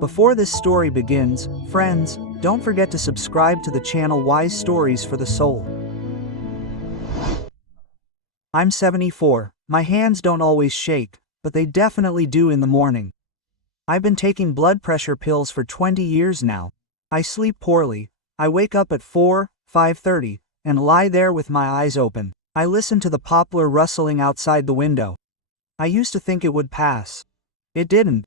Before this story begins, friends, don't forget to subscribe to the channel Wise Stories for the Soul. I'm 74, my hands don't always shake, but they definitely do in the morning. I've been taking blood pressure pills for 20 years now. I sleep poorly, I wake up at 5:30, and lie there with my eyes open. I listen to the poplar rustling outside the window. I used to think it would pass. It didn't.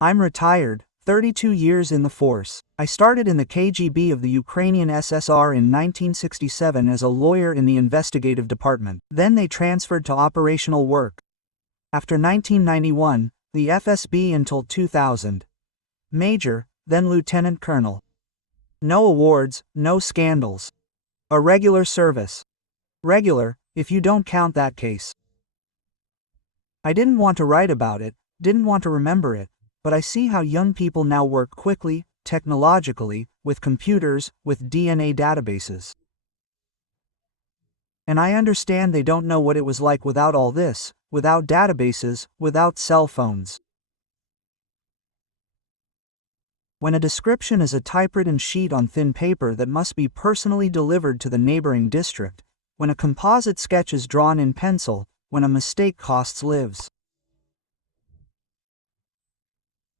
I'm retired, 32 years in the force. I started in the KGB of the Ukrainian SSR in 1967 as a lawyer in the investigative department. Then they transferred to operational work. After 1991, the FSB until 2000. Major, then lieutenant colonel. No awards, no scandals. A regular service. Regular, if you don't count that case. I didn't want to write about it, didn't want to remember it, but I see how young people now work quickly, technologically, with computers, with DNA databases. And I understand they don't know what it was like without all this, without databases, without cell phones. When a description is a typewritten sheet on thin paper that must be personally delivered to the neighboring district, when a composite sketch is drawn in pencil, when a mistake costs lives.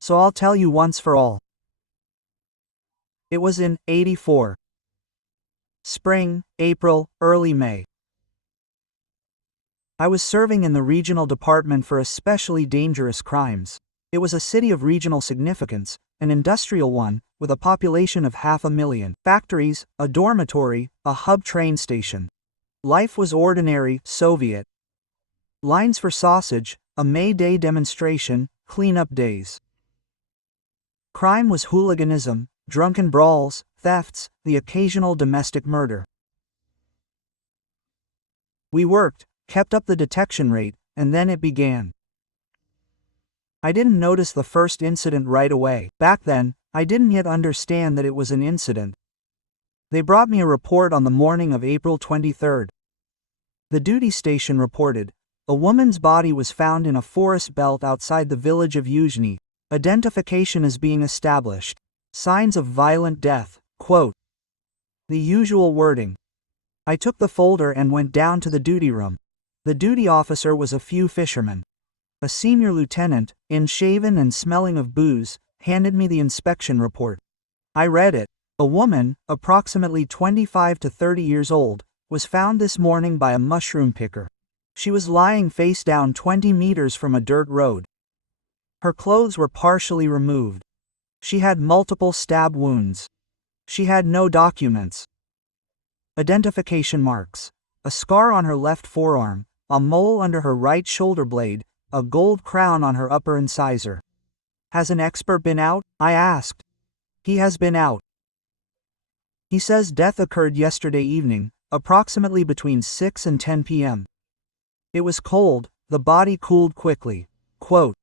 So I'll tell you once for all. It was in '84. Spring, April, early May. I was serving in the regional department for especially dangerous crimes. It was a city of regional significance, an industrial one, with a population of 500,000. Factories, a dormitory, a hub train station. Life was ordinary, Soviet. Lines for sausage, a May Day demonstration, cleanup days. Crime was hooliganism, drunken brawls, thefts, the occasional domestic murder. We worked, kept up the detection rate, and then it began. I didn't notice the first incident right away. Back then, I didn't yet understand that it was an incident. They brought me a report on the morning of April 23rd. The duty station reported, a woman's body was found in a forest belt outside the village of Yuzhny. Identification is being established. Signs of violent death, quote. The usual wording. I took the folder and went down to the duty room. The duty officer was a few fishermen. A senior lieutenant, in-shaven and smelling of booze, handed me the inspection report. I read it. A woman, approximately 25 to 30 years old, was found this morning by a mushroom picker. She was lying face down 20 meters from a dirt road. Her clothes were partially removed. She had multiple stab wounds. She had no documents. Identification marks. A scar on her left forearm, a mole under her right shoulder blade, a gold crown on her upper incisor. Has an expert been out? I asked. He has been out. He says death occurred yesterday evening, approximately between 6 and 10 p.m. It was cold, the body cooled quickly. Quote.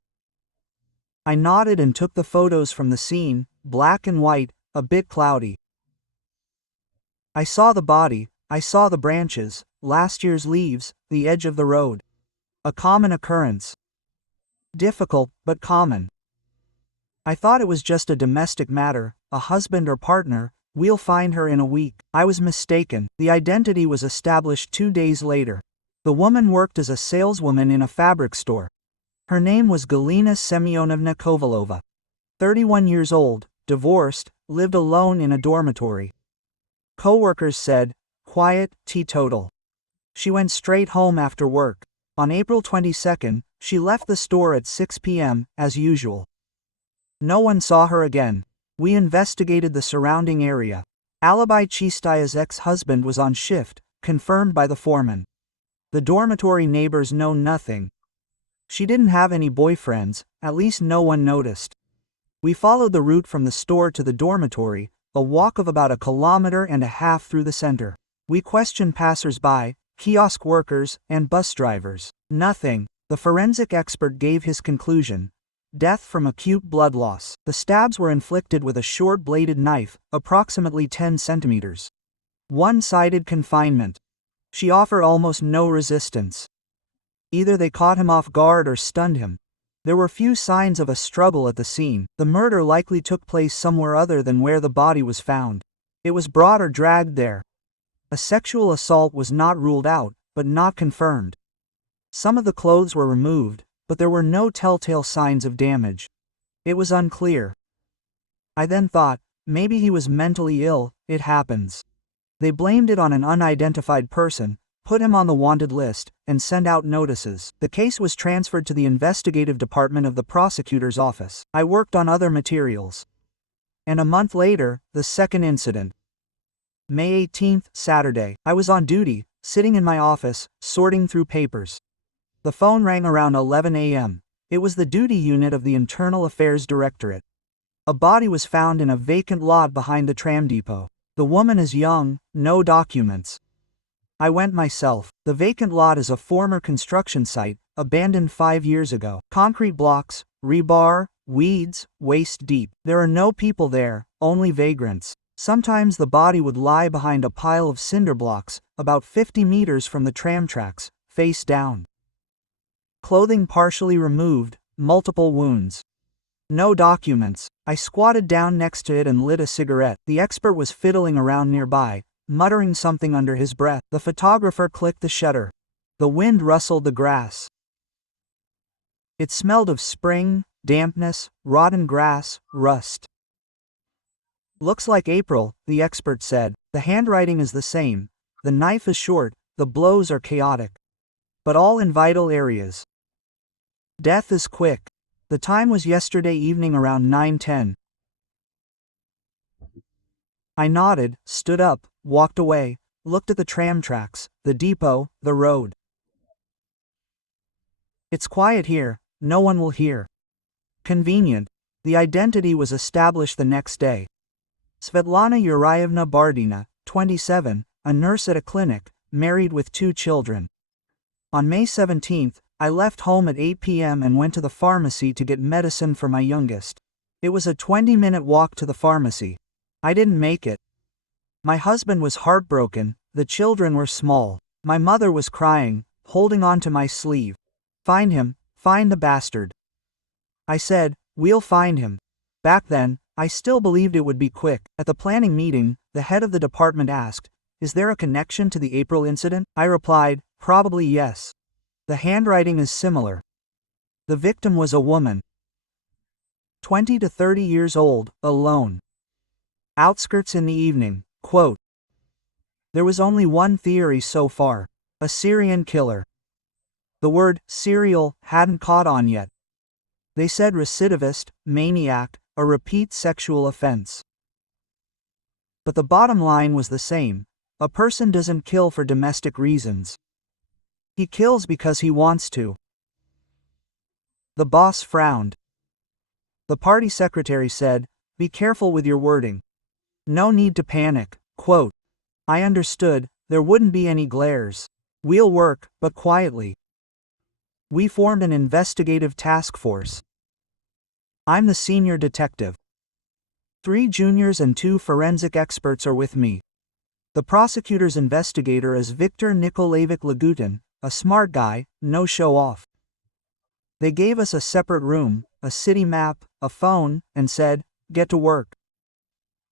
I nodded and took the photos from the scene, black and white, a bit cloudy. I saw the body, I saw the branches, last year's leaves, the edge of the road. A common occurrence. Difficult, but common. I thought it was just a domestic matter, a husband or partner, we'll find her in a week. I was mistaken. The identity was established 2 days later. The woman worked as a saleswoman in a fabric store. Her name was Galina Semyonovna Kovalova. 31 years old, divorced, lived alone in a dormitory. Co-workers said, quiet, teetotal. She went straight home after work. On April 22nd, she left the store at 6 p.m., as usual. No one saw her again. We investigated the surrounding area. Alibi Chistaya's ex-husband was on shift, confirmed by the foreman. The dormitory neighbors know nothing. She didn't have any boyfriends, at least no one noticed. We followed the route from the store to the dormitory, a walk of about 1.5 kilometers through the center. We questioned passers-by, kiosk workers, and bus drivers. Nothing. The forensic expert gave his conclusion. Death from acute blood loss. The stabs were inflicted with a short-bladed knife, approximately 10 centimeters. One-sided confinement. She offered almost no resistance. Either they caught him off guard or stunned him. There were few signs of a struggle at the scene. The murder likely took place somewhere other than where the body was found. It was brought or dragged there. A sexual assault was not ruled out, but not confirmed. Some of the clothes were removed, but there were no telltale signs of damage. It was unclear. I then thought, maybe he was mentally ill. It happens. They blamed it on an unidentified person, put him on the wanted list, and sent out notices. The case was transferred to the investigative department of the prosecutor's office. I worked on other materials. And a month later, the second incident. May 18th, Saturday. I was on duty, sitting in my office, sorting through papers. The phone rang around 11 a.m. It was the duty unit of the Internal Affairs Directorate. A body was found in a vacant lot behind the tram depot. The woman is young, no documents. I went myself. The vacant lot is a former construction site, abandoned 5 years ago. Concrete blocks, rebar, weeds, waist deep. There are no people there, only vagrants. Sometimes the body would lie behind a pile of cinder blocks, about 50 meters from the tram tracks, face down. Clothing partially removed, multiple wounds. No documents. I squatted down next to it and lit a cigarette. The expert was fiddling around nearby, muttering something under his breath. The photographer clicked the shutter. The wind rustled the grass. It smelled of spring, dampness, rotten grass, rust. Looks like April, the expert said. The handwriting is the same. The knife is short, the blows are chaotic. But all in vital areas. Death is quick. The time was yesterday evening around 9:10. I nodded, stood up, walked away, looked at the tram tracks, the depot, the road. It's quiet here, no one will hear. Convenient. The identity was established the next day. Svetlana Yurievna Bardina, 27, a nurse at a clinic, married with 2 children. On May 17th, I left home at 8 p.m. and went to the pharmacy to get medicine for my youngest. It was a 20-minute walk to the pharmacy. I didn't make it. My husband was heartbroken, the children were small. My mother was crying, holding on to my sleeve. Find him, find the bastard. I said, we'll find him. Back then, I still believed it would be quick. At the planning meeting, the head of the department asked, is there a connection to the April incident? I replied, probably yes. The handwriting is similar. The victim was a woman. 20 to 30 years old, alone. Outskirts in the evening, quote. There was only one theory so far. A Syrian killer. The word serial hadn't caught on yet. They said recidivist, maniac, a repeat sexual offense. But the bottom line was the same. A person doesn't kill for domestic reasons. He kills because he wants to. The boss frowned. The party secretary said, be careful with your wording. No need to panic, quote. I understood, there wouldn't be any glares. We'll work, but quietly. We formed an investigative task force. I'm the senior detective. 3 juniors and 2 forensic experts are with me. The prosecutor's investigator is Viktor Nikolaevich Lagutin, a smart guy, no show-off. They gave us a separate room, a city map, a phone, and said, get to work.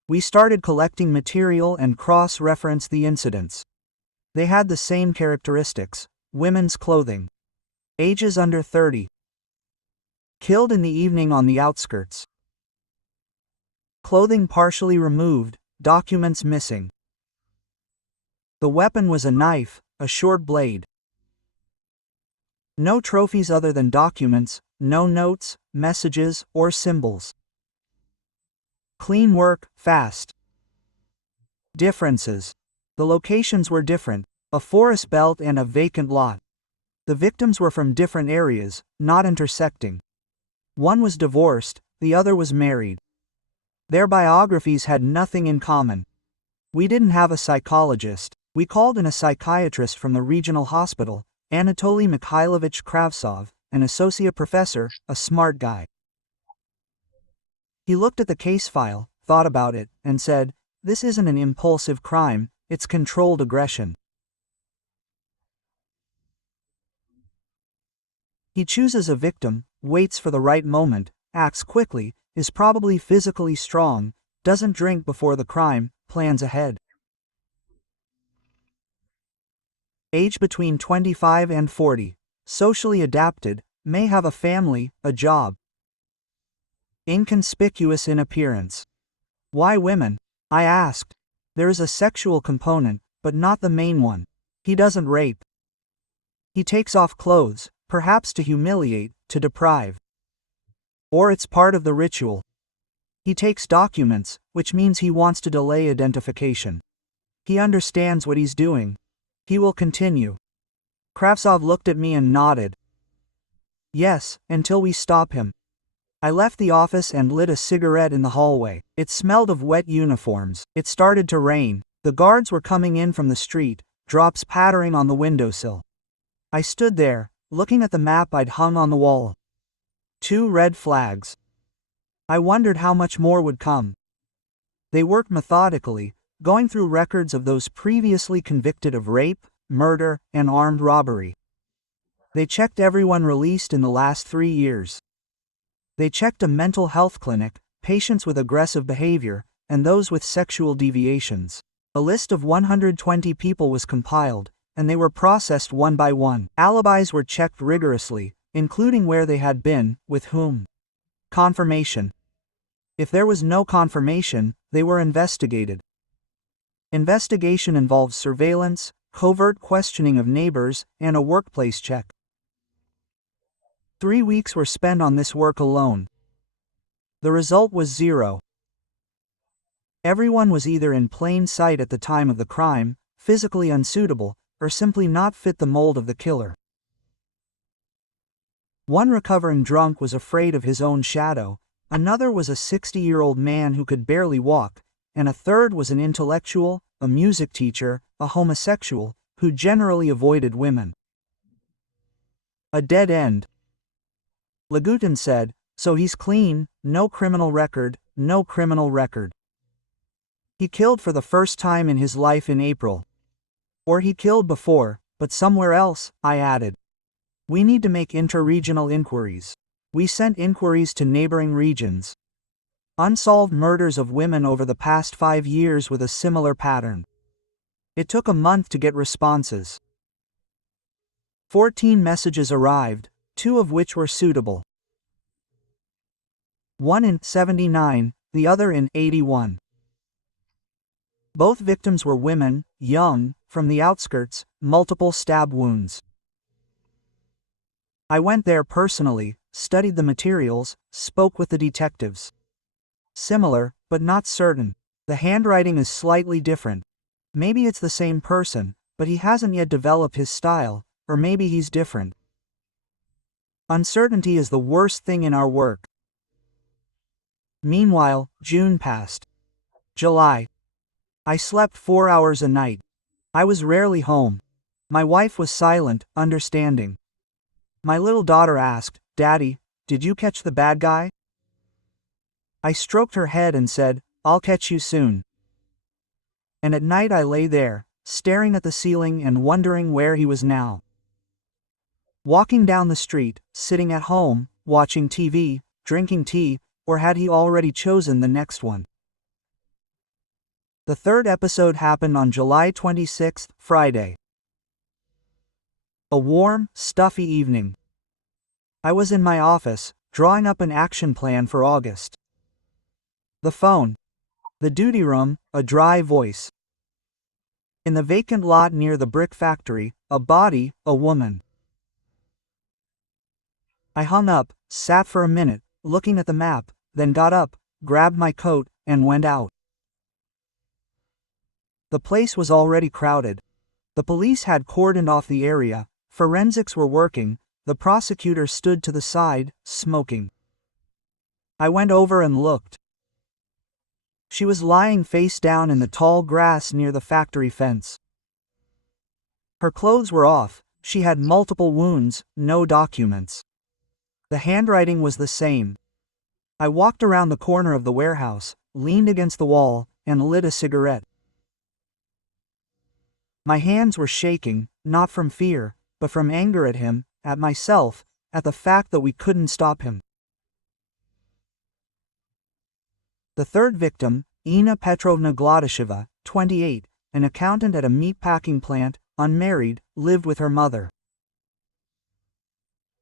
We started collecting material and cross-referenced the incidents. They had the same characteristics, women's clothing. Ages under 30. Killed in the evening on the outskirts. Clothing partially removed, documents missing. The weapon was a knife, a short blade. No trophies other than documents, no notes, messages, or symbols. Clean work, fast. Differences. The locations were different, a forest belt and a vacant lot. The victims were from different areas, not intersecting. One was divorced, the other was married. Their biographies had nothing in common. We didn't have a psychologist. We called in a psychiatrist from the regional hospital, Anatoly Mikhailovich Kravtsov, an associate professor, a smart guy. He looked at the case file, thought about it, and said, this isn't an impulsive crime, it's controlled aggression. He chooses a victim, waits for the right moment, acts quickly, is probably physically strong, doesn't drink before the crime, plans ahead. Age between 25 and 40. Socially adapted, may have a family, a job. Inconspicuous in appearance. Why women? I asked. There is a sexual component, but not the main one. He doesn't rape. He takes off clothes, perhaps to humiliate, to deprive. Or it's part of the ritual. He takes documents, which means he wants to delay identification. He understands what he's doing. He will continue. Kravtsov looked at me and nodded. Yes, until we stop him. I left the office and lit a cigarette in the hallway. It smelled of wet uniforms. It started to rain. The guards were coming in from the street, drops pattering on the windowsill. I stood there, looking at the map I'd hung on the wall. 2 red flags. I wondered how much more would come. They worked methodically, going through records of those previously convicted of rape, murder, and armed robbery. They checked everyone released in the last 3 years. They checked a mental health clinic, patients with aggressive behavior, and those with sexual deviations. A list of 120 people was compiled, and they were processed one by one. Alibis were checked rigorously, including where they had been, with whom. Confirmation. If there was no confirmation, they were investigated. Investigation involves surveillance, covert questioning of neighbors, and a workplace check. 3 weeks were spent on this work alone. The result was 0. Everyone was either in plain sight at the time of the crime, physically unsuitable, or simply not fit the mold of the killer. One recovering drunk was afraid of his own shadow, another was a 60-year-old man who could barely walk, and a third was an intellectual, a music teacher, a homosexual, who generally avoided women. A dead end. Lagutin said, so he's clean, no criminal record, no criminal record. He killed for the first time in his life in April. Or he killed before, but somewhere else, I added. We need to make inter-regional inquiries. We sent inquiries to neighboring regions. Unsolved murders of women over the past 5 years with a similar pattern. It took a month to get responses. 14 messages arrived, 2 of which were suitable. One in 79, the other in 81. Both victims were women, young, from the outskirts, multiple stab wounds. I went there personally, studied the materials, spoke with the detectives. Similar, but not certain. The handwriting is slightly different. Maybe it's the same person, but he hasn't yet developed his style, or maybe he's different. Uncertainty is the worst thing in our work. Meanwhile, June passed. July. I slept 4 hours a night. I was rarely home. My wife was silent, understanding. My little daughter asked, "Daddy, did you catch the bad guy?" I stroked her head and said, "I'll catch you soon." And at night I lay there, staring at the ceiling and wondering where he was now. Walking down the street, sitting at home, watching TV, drinking tea, or had he already chosen the next one? The 3rd episode happened on July 26, Friday. A warm, stuffy evening. I was in my office, drawing up an action plan for August. The phone. The duty room, a dry voice. In the vacant lot near the brick factory, a body, a woman. I hung up, sat for a minute, looking at the map, then got up, grabbed my coat, and went out. The place was already crowded. The police had cordoned off the area, forensics were working, the prosecutor stood to the side, smoking. I went over and looked. She was lying face down in the tall grass near the factory fence. Her clothes were off, she had multiple wounds, no documents. The handwriting was the same. I walked around the corner of the warehouse, leaned against the wall, and lit a cigarette. My hands were shaking, not from fear, but from anger at him, at myself, at the fact that we couldn't stop him. The third victim, Ina Petrovna Gladyseva, 28, an accountant at a meatpacking plant, unmarried, lived with her mother.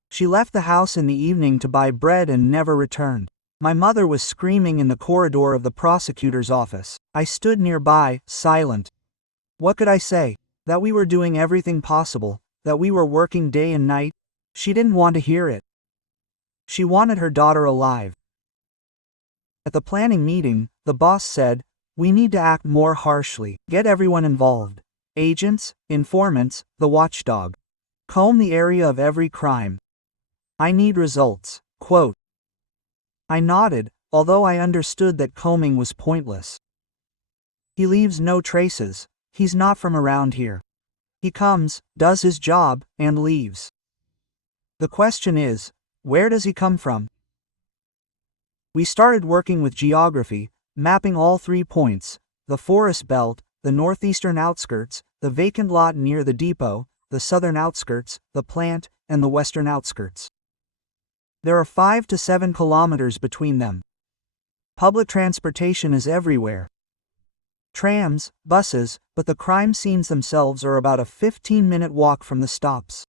She left the house in the evening to buy bread and never returned. My mother was screaming in the corridor of the prosecutor's office. I stood nearby, silent. What could I say? That we were doing everything possible, that we were working day and night? She didn't want to hear it. She wanted her daughter alive. At the planning meeting, the boss said, "We need to act more harshly, get everyone involved. Agents, informants, the watchdog. Comb the area of every crime. I need results." Quote. I nodded, although I understood that combing was pointless. He leaves no traces, he's not from around here. He comes, does his job, and leaves. The question is, where does he come from? We started working with geography, mapping all 3 points, the forest belt, the northeastern outskirts, the vacant lot near the depot, the southern outskirts, the plant, and the western outskirts. There are 5 to 7 kilometers between them. Public transportation is everywhere. Trams, buses, but the crime scenes themselves are about a 15-minute walk from the stops.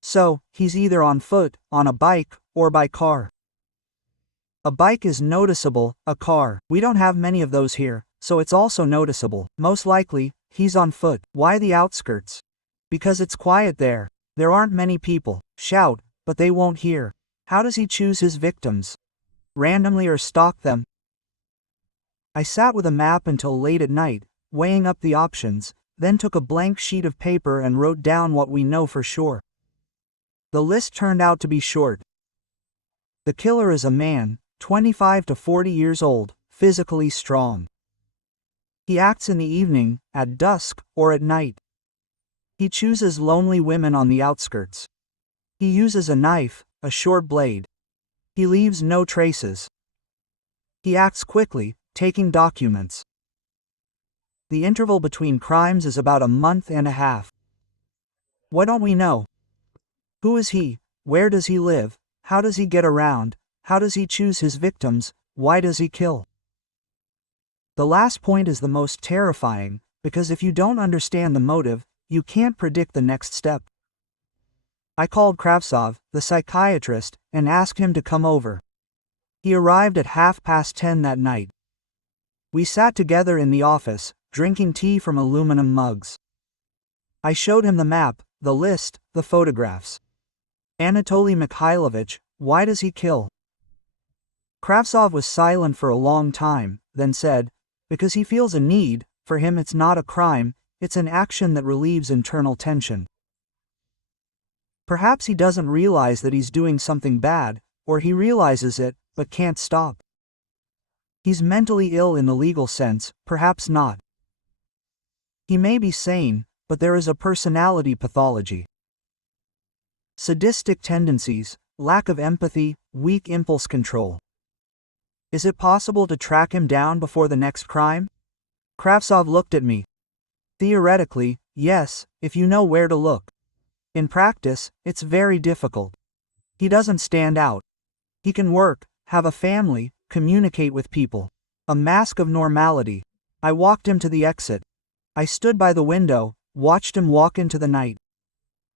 So, he's either on foot, on a bike, or by car. A bike is noticeable, a car. We don't have many of those here, so it's also noticeable. Most likely, he's on foot. Why the outskirts? Because it's quiet there. There aren't many people. Shout, but they won't hear. How does he choose his victims? Randomly or stalk them? I sat with a map until late at night, weighing up the options, then took a blank sheet of paper and wrote down what we know for sure. The list turned out to be short. The killer is a man, 25 to 40 years old, physically strong. He acts in the evening, at dusk, or at night. He chooses lonely women on the outskirts. He uses a knife, a short blade. He leaves no traces. He acts quickly, taking documents. The interval between crimes is about a month and a half. What don't we know? Who is he? Where does he live? How does he get around? How does he choose his victims? Why does he kill? The last point is the most terrifying, because if you don't understand the motive, you can't predict the next step. I called Kravtsov, the psychiatrist, and asked him to come over. He arrived at 10:30 that night. We sat together in the office, drinking tea from aluminum mugs. I showed him the map, the list, the photographs. Anatoly Mikhailovich, why does he kill? Kravtsov was silent for a long time, then said, because he feels a need. For him it's not a crime, it's an action that relieves internal tension. Perhaps he doesn't realize that he's doing something bad, or he realizes it, but can't stop. He's mentally ill in the legal sense, perhaps not. He may be sane, but there is a personality pathology. Sadistic tendencies, lack of empathy, weak impulse control. Is it possible to track him down before the next crime? Kravtsov looked at me. Theoretically, yes, if you know where to look. In practice, it's very difficult. He doesn't stand out. He can work, have a family, communicate with people. A mask of normality. I walked him to the exit. I stood by the window, watched him walk into the night.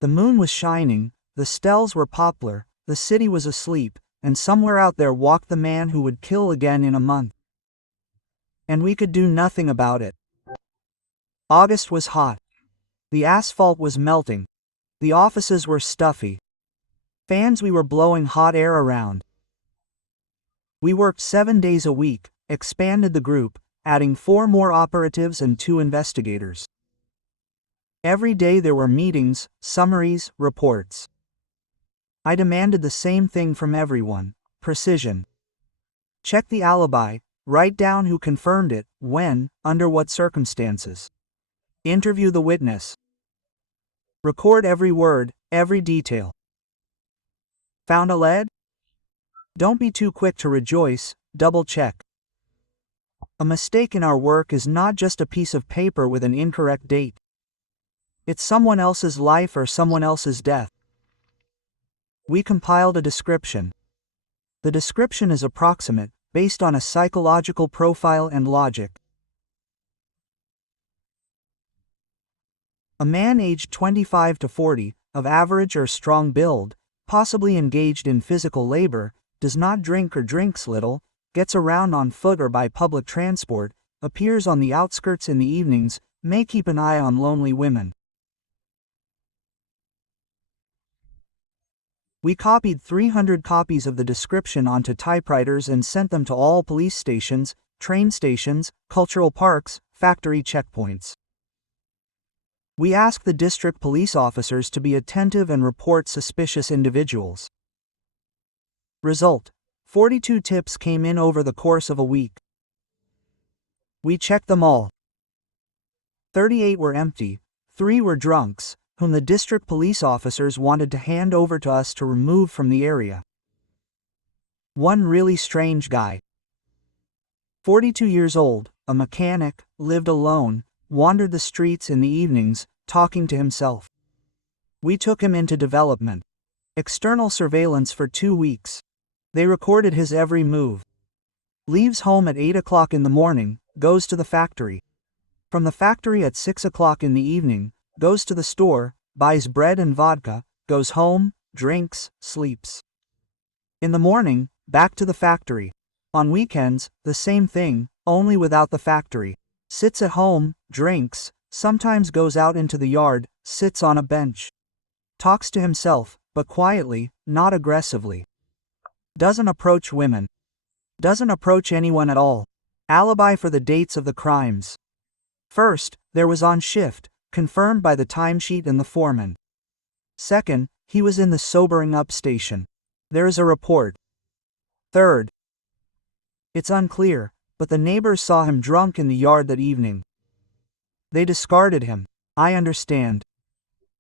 The moon was shining, the stels were poplar, the city was asleep, and somewhere out there walked the man who would kill again in a month. And we could do nothing about it. August was hot. The asphalt was melting. The offices were stuffy. Fans we were blowing hot air around. We worked 7 days a week, expanded the group, adding 4 more operatives and 2 investigators. Every day there were meetings, summaries, reports. I demanded the same thing from everyone: precision. Check the alibi, write down who confirmed it, when, under what circumstances. Interview the witness. Record every word, every detail. Found a lead? Don't be too quick to rejoice, double check. A mistake in our work is not just a piece of paper with an incorrect date. It's someone else's life or someone else's death. We compiled a description. The description is approximate, based on a psychological profile and logic. A man aged 25 to 40, of average or strong build, possibly engaged in physical labor, does not drink or drinks little, gets around on foot or by public transport, appears on the outskirts in the evenings, may keep an eye on lonely women. We copied 300 copies of the description onto typewriters and sent them to all police stations, train stations, cultural parks, factory checkpoints. We asked the district police officers to be attentive and report suspicious individuals. Result: 42 tips came in over the course of a week. We checked them all. 38 were empty, 3 were drunks, whom the district police officers wanted to hand over to us to remove from the area. One really strange guy. 42 years old, a mechanic, lived alone, wandered the streets in the evenings, talking to himself. We took him into development. External surveillance for 2 weeks. They recorded his every move. Leaves home at 8 o'clock in the morning, goes to the factory. From the factory at 6 o'clock in the evening, goes to the store, buys bread and vodka, goes home, drinks, sleeps. In the morning, back to the factory. On weekends, the same thing, only without the factory. Sits at home, drinks, sometimes goes out into the yard, sits on a bench. Talks to himself, but quietly, not aggressively. Doesn't approach women. Doesn't approach anyone at all. Alibi for the dates of the crimes. First, there was on shift, confirmed by the timesheet and the foreman. Second, he was in the sobering up station. There is a report. Third, it's unclear, but the neighbors saw him drunk in the yard that evening. They discarded him. I understand.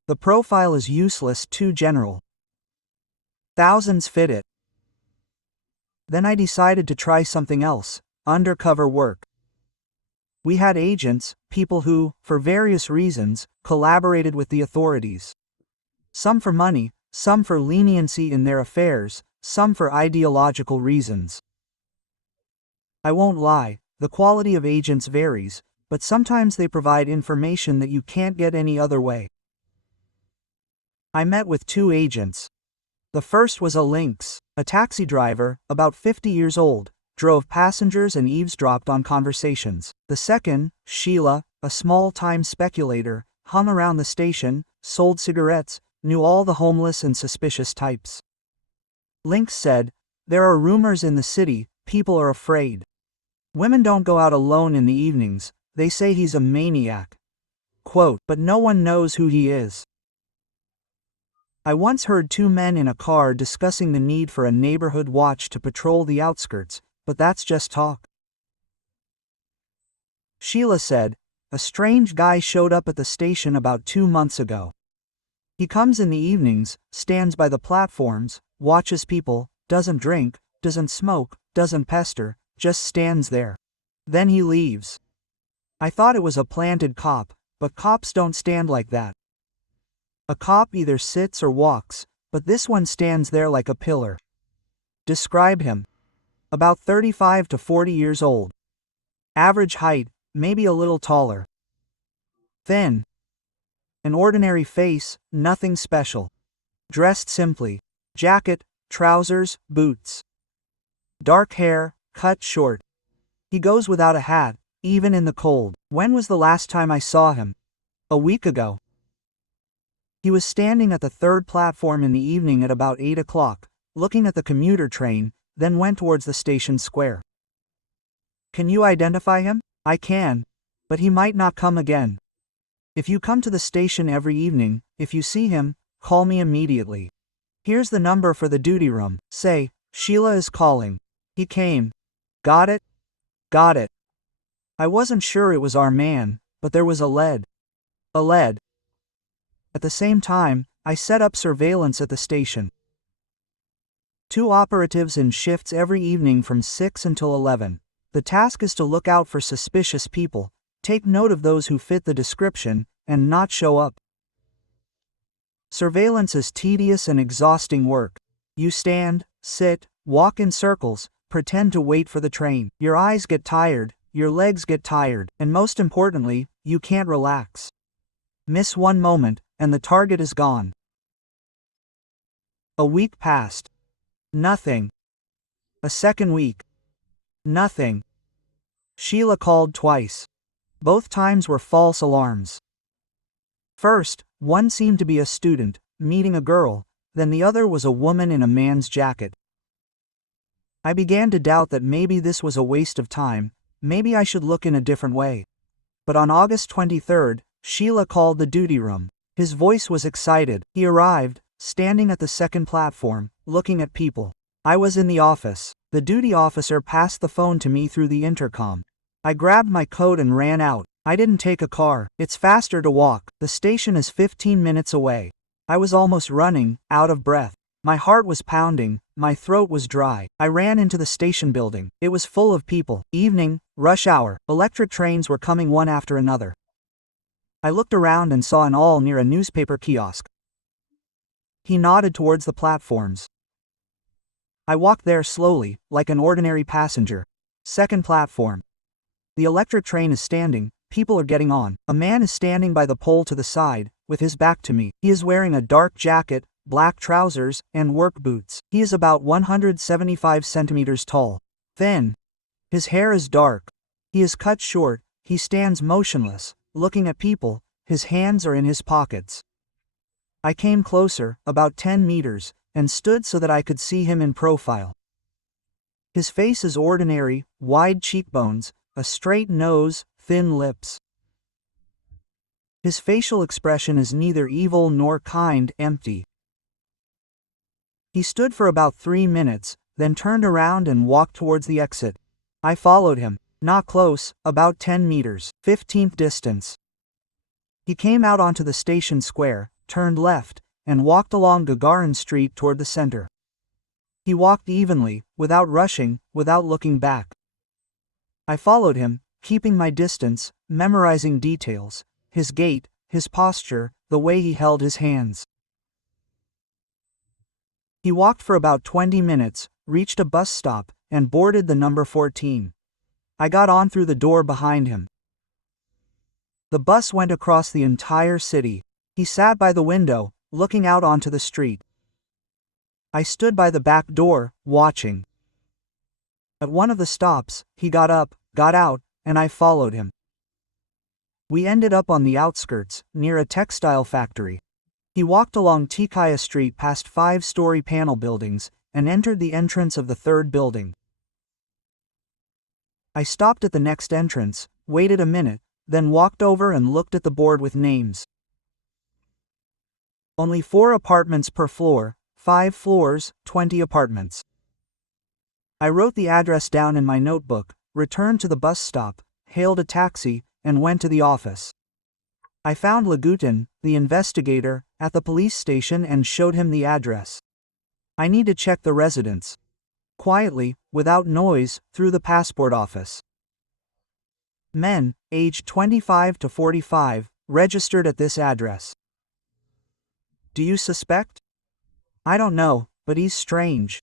The profile is useless, too general. Thousands fit it. Then I decided to try something else, undercover work. We had agents, people who, for various reasons, collaborated with the authorities. Some for money, some for leniency in their affairs, some for ideological reasons. I won't lie, the quality of agents varies, but sometimes they provide information that you can't get any other way. I met with 2 agents. The first was a lynx, a taxi driver, about 50 years old, drove passengers and eavesdropped on conversations. The second, Sheila, a small-time speculator, hung around the station, sold cigarettes, knew all the homeless and suspicious types. Lynx said, "There are rumors in the city, people are afraid. Women don't go out alone in the evenings, they say he's a maniac. Quote, but no one knows who he is." I once heard 2 men in a car discussing the need for a neighborhood watch to patrol the outskirts, but that's just talk. Sheila said, "A strange guy showed up at the station about 2 months ago. He comes in the evenings, stands by the platforms, watches people, doesn't drink, doesn't smoke, doesn't pester, just stands there. Then he leaves." I thought it was a planted cop, but cops don't stand like that. A cop either sits or walks, but this one stands there like a pillar. Describe him. About 35 to 40 years old. Average height, maybe a little taller. Thin. An ordinary face, nothing special. Dressed simply. Jacket, trousers, boots. Dark hair, cut short. He goes without a hat, even in the cold. When was the last time I saw him? A week ago. He was standing at the 3rd platform in the evening at about 8 o'clock, looking at the commuter train, then went towards the station square. Can you identify him? I can. But he might not come again. If you come to the station every evening, if you see him, call me immediately. Here's the number for the duty room. Say, Sheila is calling. He came. Got it? Got it. I wasn't sure it was our man, but there was a lead. A lead. At the same time, I set up surveillance at the station. 2 operatives in shifts every evening from 6 until 11. The task is to look out for suspicious people, take note of those who fit the description, and not show up. Surveillance is tedious and exhausting work. You stand, sit, walk in circles, pretend to wait for the train. Your eyes get tired, your legs get tired, and most importantly, you can't relax. Miss one moment, and the target is gone. A week passed. Nothing. A second week. Nothing. Sheila called twice. Both times were false alarms. First, one seemed to be a student, meeting a girl, then the other was a woman in a man's jacket. I began to doubt that maybe this was a waste of time, maybe I should look in a different way. But on August 23rd, Sheila called the duty room. His voice was excited. He arrived, standing at the second platform, looking at people. I was in the office. The duty officer passed the phone to me through the intercom. I grabbed my coat and ran out. I didn't take a car. It's faster to walk. The station is 15 minutes away. I was almost running, out of breath. My heart was pounding, my throat was dry. I ran into the station building. It was full of people. Evening, rush hour. Electric trains were coming one after another. I looked around and saw an awl near a newspaper kiosk. He nodded towards the platforms. I walked there slowly, like an ordinary passenger. Second platform. The electric train is standing, people are getting on. A man is standing by the pole to the side, with his back to me. He is wearing a dark jacket, black trousers, and work boots. He is about 175 centimeters tall. Thin. His hair is dark. He is cut short. He stands motionless, looking at people. His hands are in his pockets. I came closer, about 10 meters, and stood so that I could see him in profile. His face is ordinary, wide cheekbones, a straight nose, thin lips. His facial expression is neither evil nor kind, empty. He stood for about 3 minutes, then turned around and walked towards the exit. I followed him. Not close, about 10 meters, 15th distance. He came out onto the station square, turned left, and walked along Gagarin Street toward the center. He walked evenly, without rushing, without looking back. I followed him, keeping my distance, memorizing details, his gait, his posture, the way he held his hands. He walked for about 20 minutes, reached a bus stop, and boarded the number 14. I got on through the door behind him. The bus went across the entire city. He sat by the window, looking out onto the street. I stood by the back door, watching. At one of the stops, he got up, got out, and I followed him. We ended up on the outskirts, near a textile factory. He walked along Tikaya Street past 5-story panel buildings, and entered the entrance of the third building. I stopped at the next entrance, waited a minute, then walked over and looked at the board with names. Only 4 apartments per floor, 5 floors, 20 apartments. I wrote the address down in my notebook, returned to the bus stop, hailed a taxi, and went to the office. I found Lagutin, the investigator, at the police station and showed him the address. I need to check the residence. Quietly, without noise, through the passport office. Men, aged 25 to 45, registered at this address. Do you suspect? I don't know, but he's strange.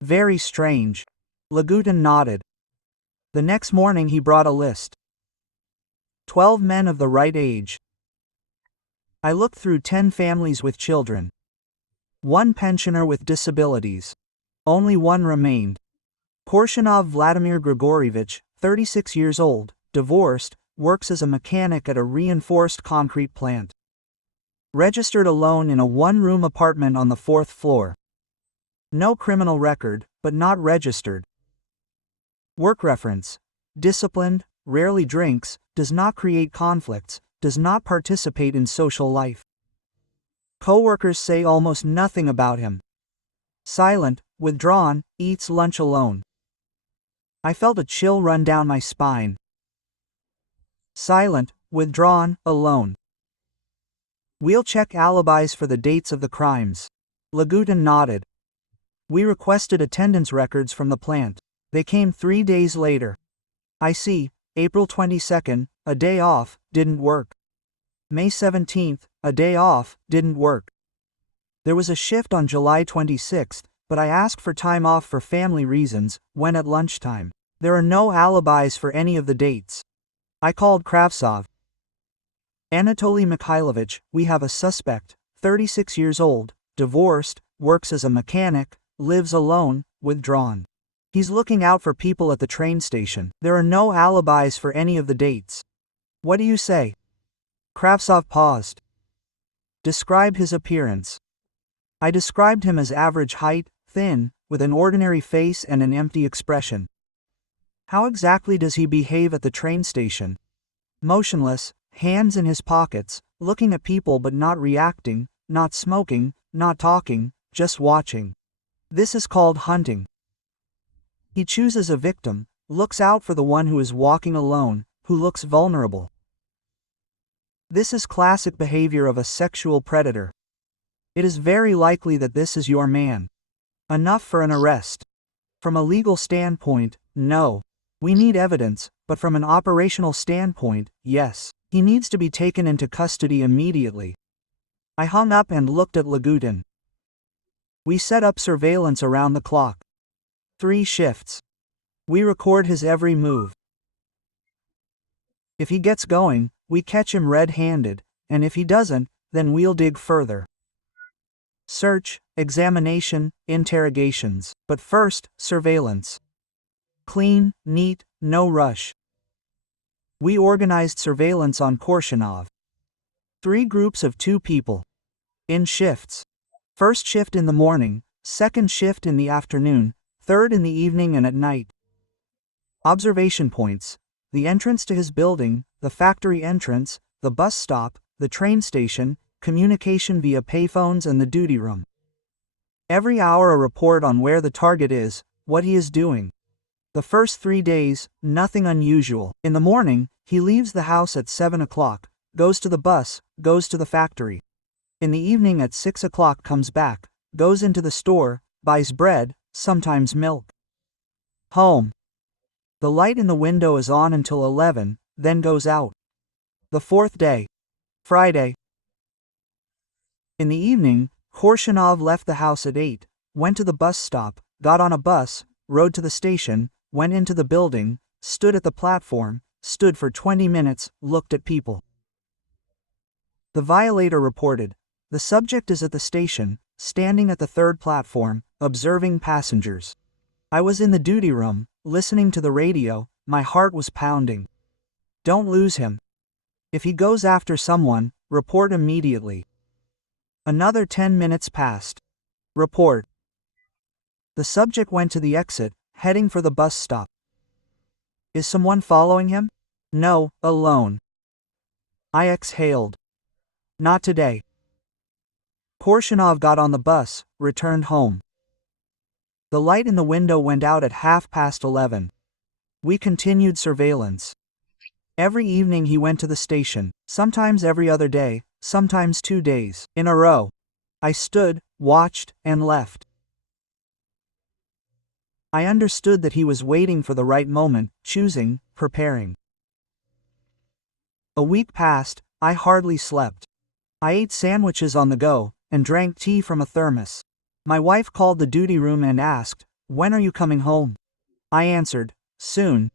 Very strange. Lagutin nodded. The next morning he brought a list. 12 men of the right age. I looked through 10 families with children. 1 pensioner with disabilities. Only 1 remained. Korshinov Vladimir Grigorievich, 36 years old, divorced, works as a mechanic at a reinforced concrete plant. Registered alone in a 1-room apartment on the 4th floor. No criminal record, but not registered. Work reference. Disciplined, rarely drinks, does not create conflicts, does not participate in social life. Co-workers say almost nothing about him. Silent, withdrawn, eats lunch alone. I felt a chill run down my spine. Silent, withdrawn, alone. We'll check alibis for the dates of the crimes. Lagutin nodded. We requested attendance records from the plant. They came 3 days later. I see, April 22nd, a day off, didn't work. May 17th, a day off, didn't work. There was a shift on July 26th, but I asked for time off for family reasons, when at lunchtime. There are no alibis for any of the dates. I called Kravtsov. Anatoly Mikhailovich, we have a suspect, 36 years old, divorced, works as a mechanic, lives alone, withdrawn. He's looking out for people at the train station. There are no alibis for any of the dates. What do you say? Kravtsov paused. Describe his appearance. I described him as average height, thin, with an ordinary face and an empty expression. How exactly does he behave at the train station? Motionless, hands in his pockets, looking at people but not reacting, not smoking, not talking, just watching. This is called hunting. He chooses a victim, looks out for the one who is walking alone, who looks vulnerable. This is classic behavior of a sexual predator. It is very likely that this is your man. Enough for an arrest. From a legal standpoint, no. We need evidence, but from an operational standpoint, yes. He needs to be taken into custody immediately. I hung up and looked at Lagutin. We set up surveillance around the clock. 3 shifts. We record his every move. If he gets going, we catch him red-handed, and if he doesn't, then we'll dig further. Search, examination, interrogations, but first, surveillance. Clean, neat, no rush. We organized surveillance on Korshunov. 3 groups of 2 people. In shifts. First shift in the morning, second shift in the afternoon, third in the evening and at night. Observation points: the entrance to his building, the factory entrance, the bus stop, the train station, communication via payphones and the duty room. Every hour a report on where the target is, what he is doing. The first 3 days, nothing unusual. In the morning, he leaves the house at 7 o'clock, goes to the bus, goes to the factory. In the evening at 6 o'clock comes back, goes into the store, buys bread, sometimes milk. Home. The light in the window is on until 11, then goes out. The 4th day. Friday. In the evening, Korshunov left the house at 8, went to the bus stop, got on a bus, rode to the station, went into the building, stood at the platform, stood for 20 minutes, looked at people. The violator reported, the subject is at the station, standing at the 3rd platform, observing passengers. I was in the duty room, listening to the radio, my heart was pounding. Don't lose him. If he goes after someone, report immediately. Another 10 minutes passed. Report. The subject went to the exit, heading for the bus stop. Is someone following him? No, alone. I exhaled. Not today. Korshunov got on the bus, returned home. The light in the window went out at 11:30. We continued surveillance. Every evening he went to the station, sometimes every other day, sometimes 2 days in a row. I stood, watched, and left. I understood that he was waiting for the right moment, choosing, preparing. A week passed, I hardly slept. I ate sandwiches on the go, and drank tea from a thermos. My wife called the duty room and asked, "When are you coming home?" I answered, "Soon."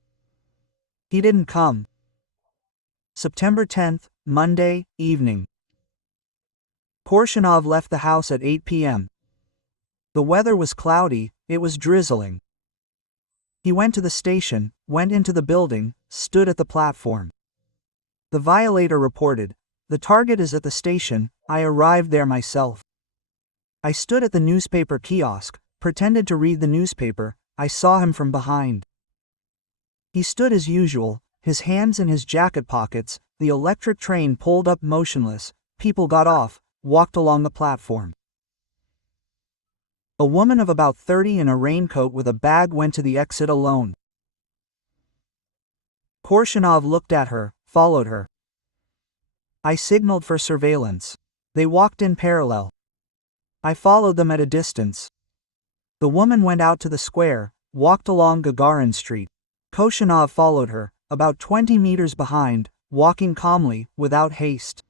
He didn't come. September 10th, Monday, evening. Korshunov left the house at 8 p.m. The weather was cloudy, it was drizzling. He went to the station, went into the building, stood at the platform. The violator reported, the target is at the station, I arrived there myself. I stood at the newspaper kiosk, pretended to read the newspaper, I saw him from behind. He stood as usual, his hands in his jacket pockets, the electric train pulled up motionless, people got off, walked along the platform. A woman of about 30 in a raincoat with a bag went to the exit alone. Korshunov looked at her, followed her. I signaled for surveillance. They walked in parallel. I followed them at a distance. The woman went out to the square, walked along Gagarin Street. Korshunov followed her, about 20 meters behind, walking calmly, without haste.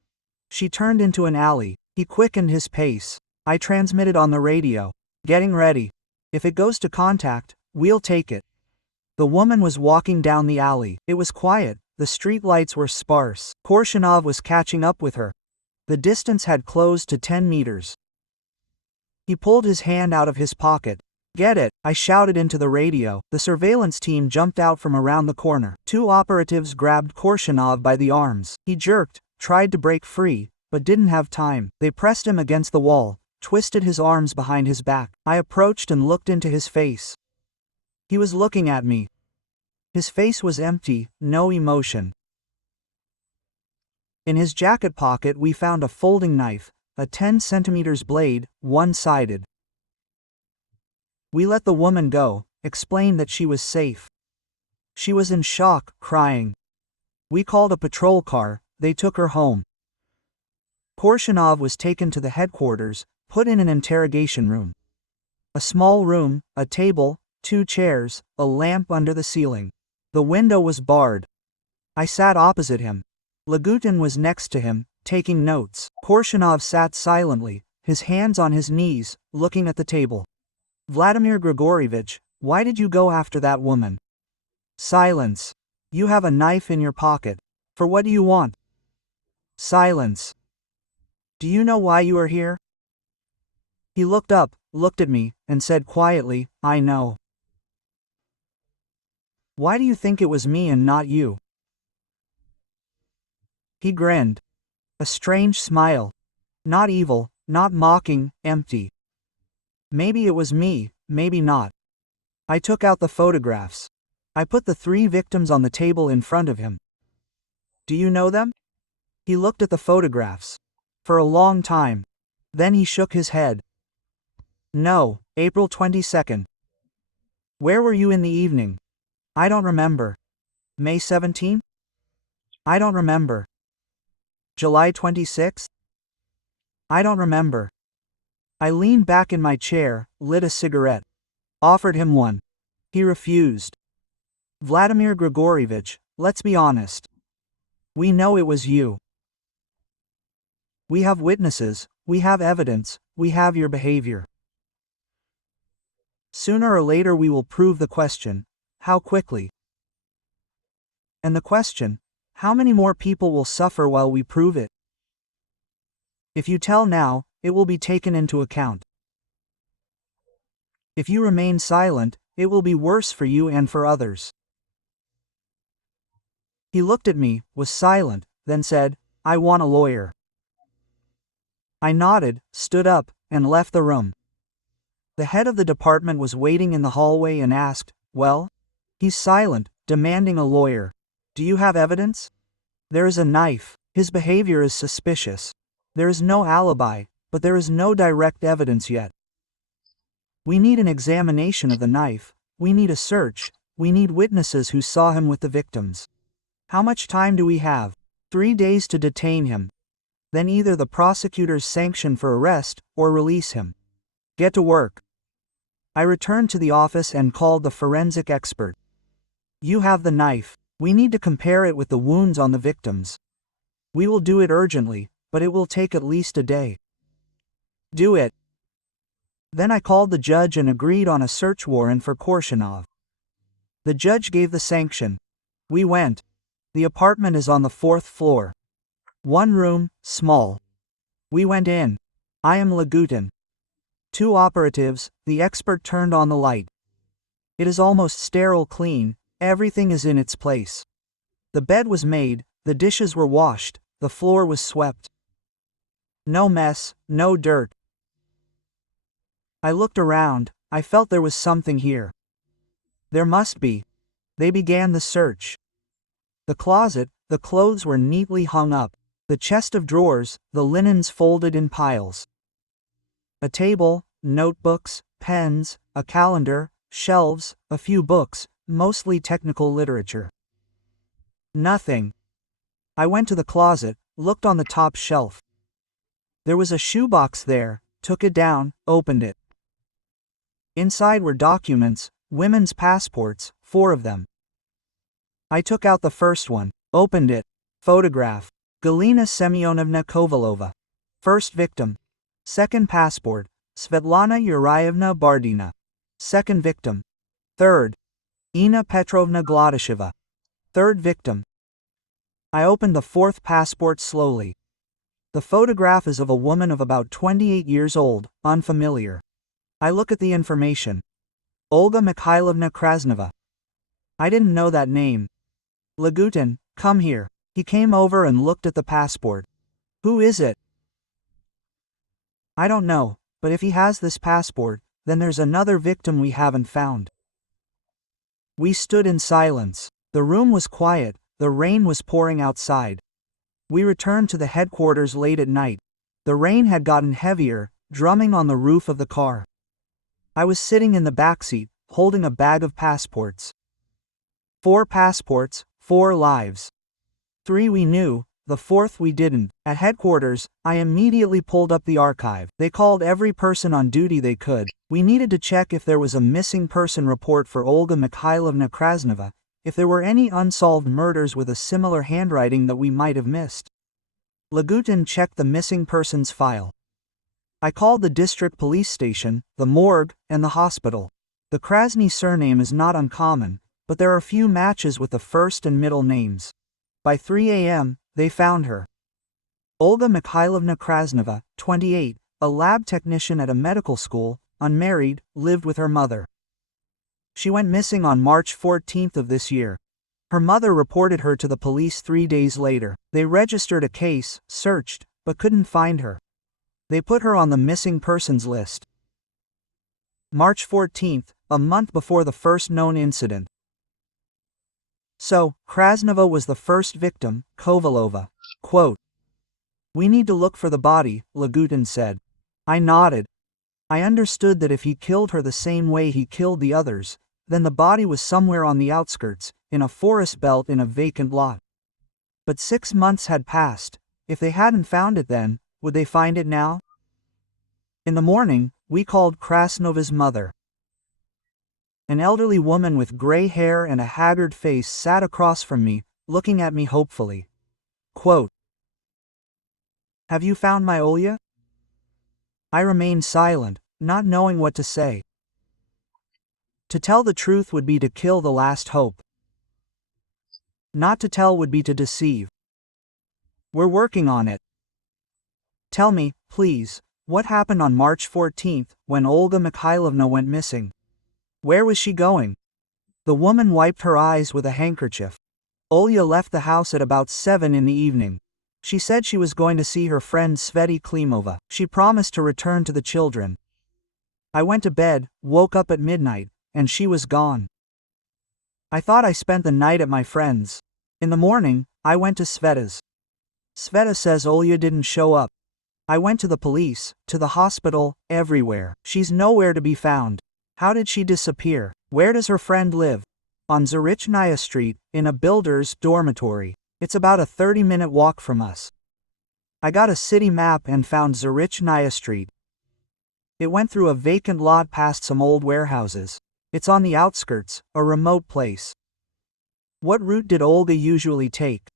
She turned into an alley. He quickened his pace. I transmitted on the radio. Getting ready. If it goes to contact, we'll take it. The woman was walking down the alley. It was quiet, the street lights were sparse. Korshunov was catching up with her. The distance had closed to 10 meters. He pulled his hand out of his pocket. Get it, I shouted into the radio. The surveillance team jumped out from around the corner. 2 operatives grabbed Korshunov by the arms. He jerked, tried to break free, but didn't have time. They pressed him against the wall, twisted his arms behind his back. I approached and looked into his face. He was looking at me. His face was empty, no emotion. In his jacket pocket we found a folding knife, a 10 centimeters blade, one-sided. We let the woman go, explained that she was safe. She was in shock, crying. We called a patrol car, they took her home. Korshunov was taken to the headquarters, put in an interrogation room. A small room, a table, 2 chairs, a lamp under the ceiling. The window was barred. I sat opposite him. Lagutin was next to him, taking notes. Korshunov sat silently, his hands on his knees, looking at the table. Vladimir Grigorievich, why did you go after that woman? Silence. You have a knife in your pocket. For what do you want? Silence. Do you know why you are here? He looked up, looked at me, and said quietly, I know. Why do you think it was me and not you? He grinned. A strange smile. Not evil, not mocking, empty. Maybe it was me, maybe not. I took out the photographs. I put the 3 victims on the table in front of him. Do you know them? He looked at the photographs. For a long time. Then he shook his head. No, April 22nd. Where were you in the evening? I don't remember. May 17th? I don't remember. July 26th? I don't remember. I leaned back in my chair, lit a cigarette. Offered him one. He refused. Vladimir Grigorievich, let's be honest. We know it was you. We have witnesses, we have evidence, we have your behavior. Sooner or later we will prove the question, how quickly? And the question, how many more people will suffer while we prove it? If you tell now, it will be taken into account. If you remain silent, it will be worse for you and for others. He looked at me, was silent, then said, I want a lawyer. I nodded, stood up, and left the room. The head of the department was waiting in the hallway and asked, well? He's silent, demanding a lawyer. Do you have evidence? There is a knife. His behavior is suspicious. There is no alibi, but there is no direct evidence yet. We need an examination of the knife, we need a search, we need witnesses who saw him with the victims. How much time do we have? 3 days to detain him. Then either the prosecutors sanction for arrest, or release him. Get to work. I returned to the office and called the forensic expert. You have the knife. We need to compare it with the wounds on the victims. We will do it urgently, but it will take at least a day. Do it. Then I called the judge and agreed on a search warrant for Korshunov. The judge gave the sanction. We went. The apartment is on the 4th floor. 1 room, small. We went in. I am Lagutin. 2 operatives, the expert turned on the light. It is almost sterile clean, everything is in its place. The bed was made, the dishes were washed, the floor was swept. No mess, no dirt. I looked around, I felt there was something here. There must be. They began the search. The closet, the clothes were neatly hung up. The chest of drawers, the linens folded in piles. A table, notebooks, pens, a calendar, shelves, a few books, mostly technical literature. Nothing. I went to the closet, looked on the top shelf. There was a shoebox there, took it down, opened it. Inside were documents, women's passports, 4 of them. I took out the first one, opened it. Photograph. Galina Semyonovna Kovalova. First victim. Second passport, Svetlana Yurievna Bardina. Second victim. Third, Ina Petrovna Gladysheва. Third victim. I opened the fourth passport slowly. The photograph is of a woman of about 28 years old, unfamiliar. I look at the information. Olga Mikhailovna Krasnova. I didn't know that name. Lagutin, come here. He came over and looked at the passport. Who is it? I don't know, but if he has this passport, then there's another victim we haven't found. We stood in silence. The room was quiet, the rain was pouring outside. We returned to the headquarters late at night. The rain had gotten heavier, drumming on the roof of the car. I was sitting in the backseat, holding a bag of passports. 4 passports, 4 lives. 3 we knew, the 4th we didn't. At headquarters, I immediately pulled up the archive. They called every person on duty they could. We needed to check if there was a missing person report for Olga Mikhailovna Krasnova, if there were any unsolved murders with a similar handwriting that we might have missed. Lagutin checked the missing persons file. I called the district police station, the morgue, and the hospital. The Krasny surname is not uncommon, but there are few matches with the first and middle names. By 3 a.m., they found her. Olga Mikhailovna Krasnova, 28, a lab technician at a medical school, unmarried, lived with her mother. She went missing on March 14th of this year. Her mother reported her to the police 3 days later. They registered a case, searched, but couldn't find her. They put her on the missing persons list. March 14th, a month before the first known incident. So, Krasnova was the first victim, Kovalova. Quote, "We need to look for the body," Lagutin said. I nodded. I understood that if he killed her the same way he killed the others, then the body was somewhere on the outskirts, in a forest belt in a vacant lot. But 6 months had passed. If they hadn't found it then, would they find it now? In the morning, we called Krasnova's mother. An elderly woman with gray hair and a haggard face sat across from me, looking at me hopefully. Quote, "Have you found my Olya?" I remained silent, not knowing what to say. To tell the truth would be to kill the last hope. Not to tell would be to deceive. We're working on it. Tell me, please, what happened on March 14th, when Olga Mikhailovna went missing? Where was she going? The woman wiped her eyes with a handkerchief. Olya left the house at about 7 in the evening. She said she was going to see her friend Sveti Klimova. She promised to return to the children. I went to bed, woke up at midnight, and she was gone. I thought I spent the night at my friend's. In the morning, I went to Sveta's. Sveta says Olya didn't show up. I went to the police, to the hospital, everywhere. She's nowhere to be found. How did she disappear? Where does her friend live? On Zarichnaya Street, in a builder's dormitory. It's about a 30-minute walk from us. I got a city map and found Zarichnaya Street. It went through a vacant lot past some old warehouses. It's on the outskirts, a remote place. What route did Olga usually take?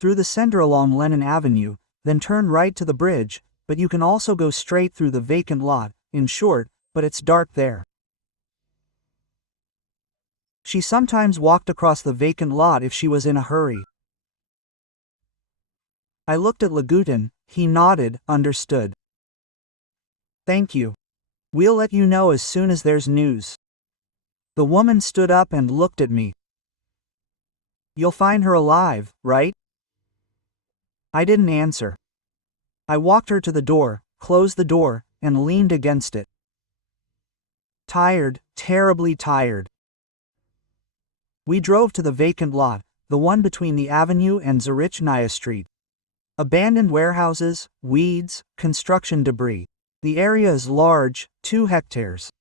Through the center along Lenin Avenue, then turn right to the bridge, but you can also go straight through the vacant lot, in short, but it's dark there. She sometimes walked across the vacant lot if she was in a hurry. I looked at Lagutin, he nodded, understood. Thank you. We'll let you know as soon as there's news. The woman stood up and looked at me. You'll find her alive, right? I didn't answer. I walked her to the door, closed the door, and leaned against it. Tired, terribly tired. We drove to the vacant lot, the one between the avenue and Zarichnaya Street. Abandoned warehouses, weeds, construction debris. The area is large, 2 hectares.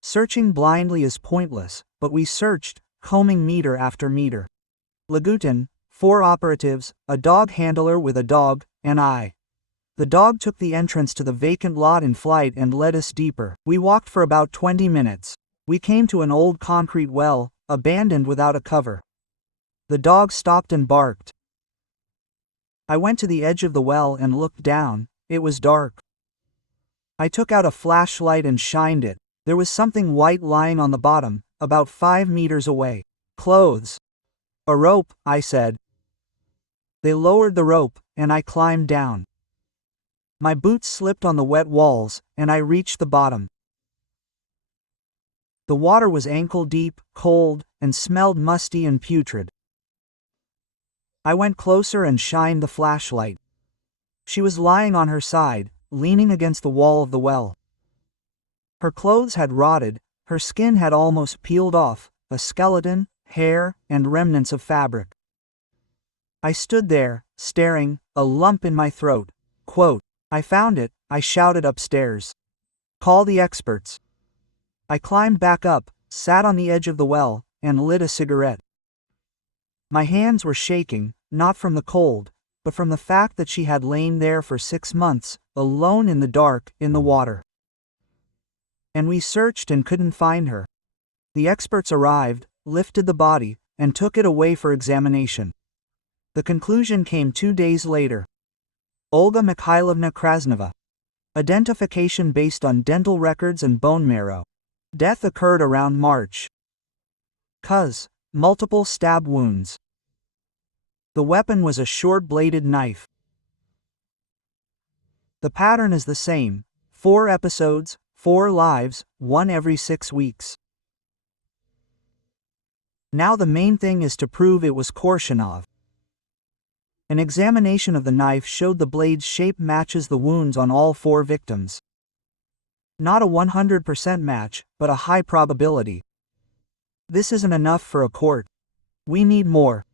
Searching blindly is pointless, but we searched, combing meter after meter. Lagutin, 4 operatives, a dog handler with a dog, and I. The dog took the entrance to the vacant lot in flight and led us deeper. We walked for about 20 minutes. We came to an old concrete well, abandoned without a cover. The dog stopped and barked. I went to the edge of the well and looked down. It was dark. I took out a flashlight and shined it. There was something white lying on the bottom, about 5 meters away. Clothes. A rope, I said. They lowered the rope, and I climbed down. My boots slipped on the wet walls, and I reached the bottom. The water was ankle-deep, cold, and smelled musty and putrid. I went closer and shined the flashlight. She was lying on her side, leaning against the wall of the well. Her clothes had rotted, her skin had almost peeled off, a skeleton, hair, and remnants of fabric. I stood there, staring, a lump in my throat. Quote, "I found it," I shouted upstairs. "Call the experts." I climbed back up, sat on the edge of the well, and lit a cigarette. My hands were shaking, not from the cold, but from the fact that she had lain there for 6 months, alone in the dark, in the water. And we searched and couldn't find her. The experts arrived, lifted the body, and took it away for examination. The conclusion came 2 days later. Olga Mikhailovna Krasnova. Identification based on dental records and bone marrow. Death occurred around March. Cause, multiple stab wounds. The weapon was a short-bladed knife. The pattern is the same, 4 episodes, 4 lives, 1 every 6 weeks. Now the main thing is to prove it was Korshunov. An examination of the knife showed the blade's shape matches the wounds on all 4 victims. Not a 100% match, but a high probability. This isn't enough for a court. We need more.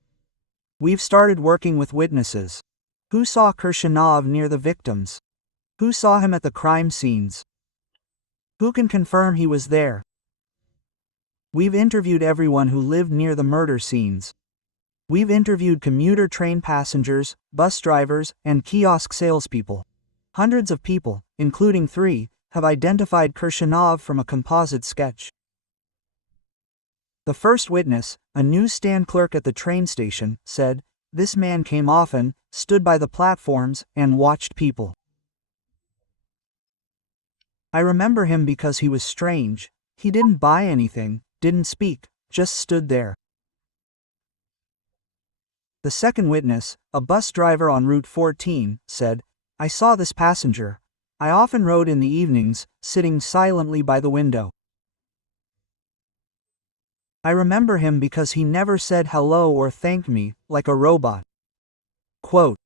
We've started working with witnesses. Who saw Korshunov near the victims? Who saw him at the crime scenes? Who can confirm he was there? We've interviewed everyone who lived near the murder scenes. We've interviewed commuter train passengers, bus drivers, and kiosk salespeople. Hundreds of people, including 3, have identified Korshunov from a composite sketch. The first witness, a newsstand clerk at the train station, said, "This man came often, stood by the platforms, and watched people. I remember him because he was strange. He didn't buy anything, didn't speak, just stood there." The second witness, a bus driver on Route 14, said, "I saw this passenger. I often rode in the evenings, sitting silently by the window. I remember him because he never said hello or thanked me, like a robot." Quote,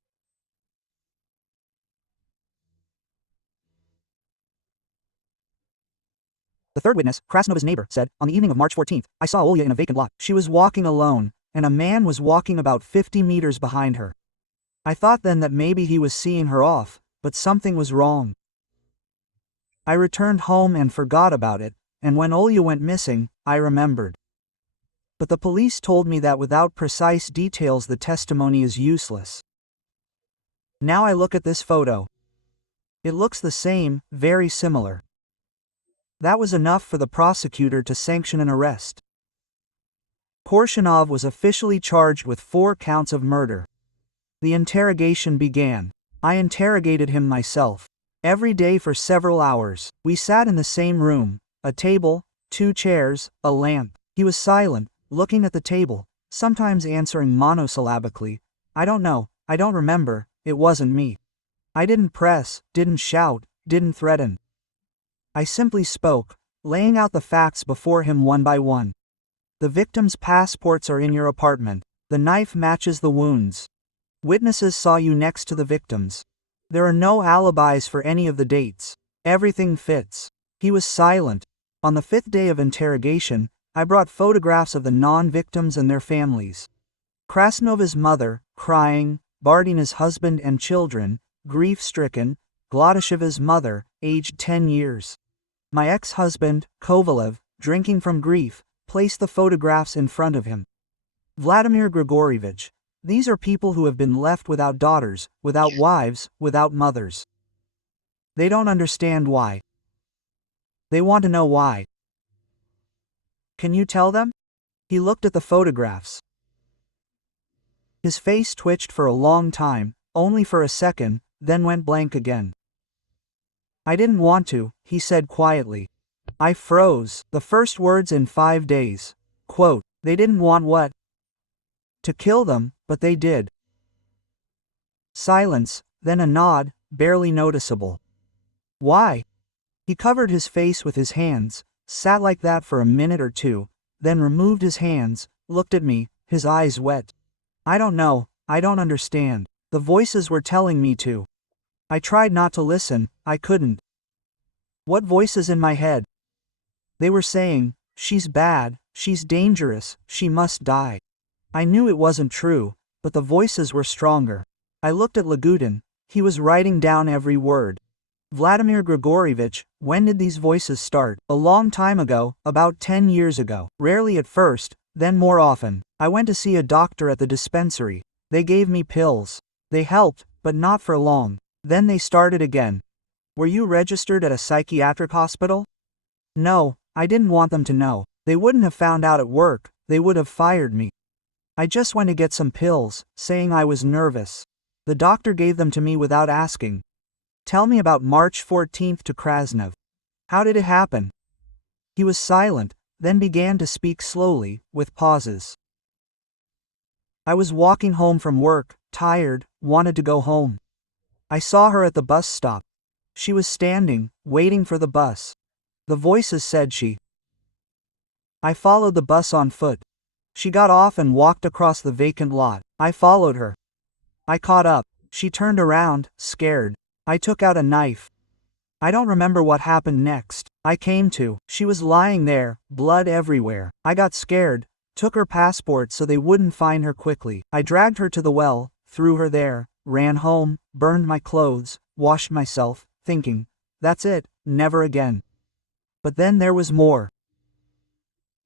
the third witness, Krasnova's neighbor, said, "On the evening of March 14th, I saw Olya in a vacant lot. She was walking alone, and a man was walking about 50 meters behind her. I thought then that maybe he was seeing her off, but something was wrong. I returned home and forgot about it, and when Olya went missing, I remembered. But the police told me that without precise details the testimony is useless. Now I look at this photo. It looks the same, very similar. That was enough for the prosecutor to sanction an arrest. Korshunov was officially charged with 4 counts of murder. The interrogation began. I interrogated him myself. Every day for several hours. We sat in the same room, a table, 2 chairs, a lamp. He was silent, looking at the table, sometimes answering monosyllabically, "I don't know, I don't remember, it wasn't me." I didn't press, didn't shout, didn't threaten. I simply spoke, laying out the facts before him one by one. The victims' passports are in your apartment. The knife matches the wounds. Witnesses saw you next to the victims. There are no alibis for any of the dates. Everything fits. He was silent. On the 5th day of interrogation, I brought photographs of the non-victims and their families. Krasnova's mother, crying, Bardina's husband and children, grief-stricken, Glodysheva's mother, aged 10 years. My ex-husband, Kovalev, drinking from grief, placed the photographs in front of him. Vladimir Grigorievich, these are people who have been left without daughters, without wives, without mothers. They don't understand why. They want to know why. Can you tell them? He looked at the photographs. His face twitched for a long time, only for a second, then went blank again. I didn't want to, he said quietly. I froze, the first words in 5 days. Quote, they didn't want what? To kill them, but they did. Silence, then a nod, barely noticeable. Why? He covered his face with his hands, sat like that for a minute or two, then removed his hands, looked at me, his eyes wet. I don't know, I don't understand. The voices were telling me to. I tried not to listen, I couldn't. What voices in my head? They were saying, she's bad, she's dangerous, she must die. I knew it wasn't true, but the voices were stronger. I looked at Lagutin, he was writing down every word. Vladimir Grigorievich, when did these voices start? A long time ago, about 10 years ago. Rarely at first, then more often. I went to see a doctor at the dispensary. They gave me pills. They helped, but not for long. Then they started again. Were you registered at a psychiatric hospital? No, I didn't want them to know. They wouldn't have found out at work, they would have fired me. I just went to get some pills, saying I was nervous. The doctor gave them to me without asking. Tell me about March 14th to Krasnov. How did it happen? He was silent, then began to speak slowly, with pauses. I was walking home from work, tired, wanted to go home. I saw her at the bus stop. She was standing, waiting for the bus. The voices said she. I followed the bus on foot. She got off and walked across the vacant lot. I followed her. I caught up. She turned around, scared. I took out a knife. I don't remember what happened next. I came to. She was lying there, blood everywhere. I got scared, took her passport so they wouldn't find her quickly. I dragged her to the well, threw her there, ran home, burned my clothes, washed myself, thinking, that's it, never again. But then there was more.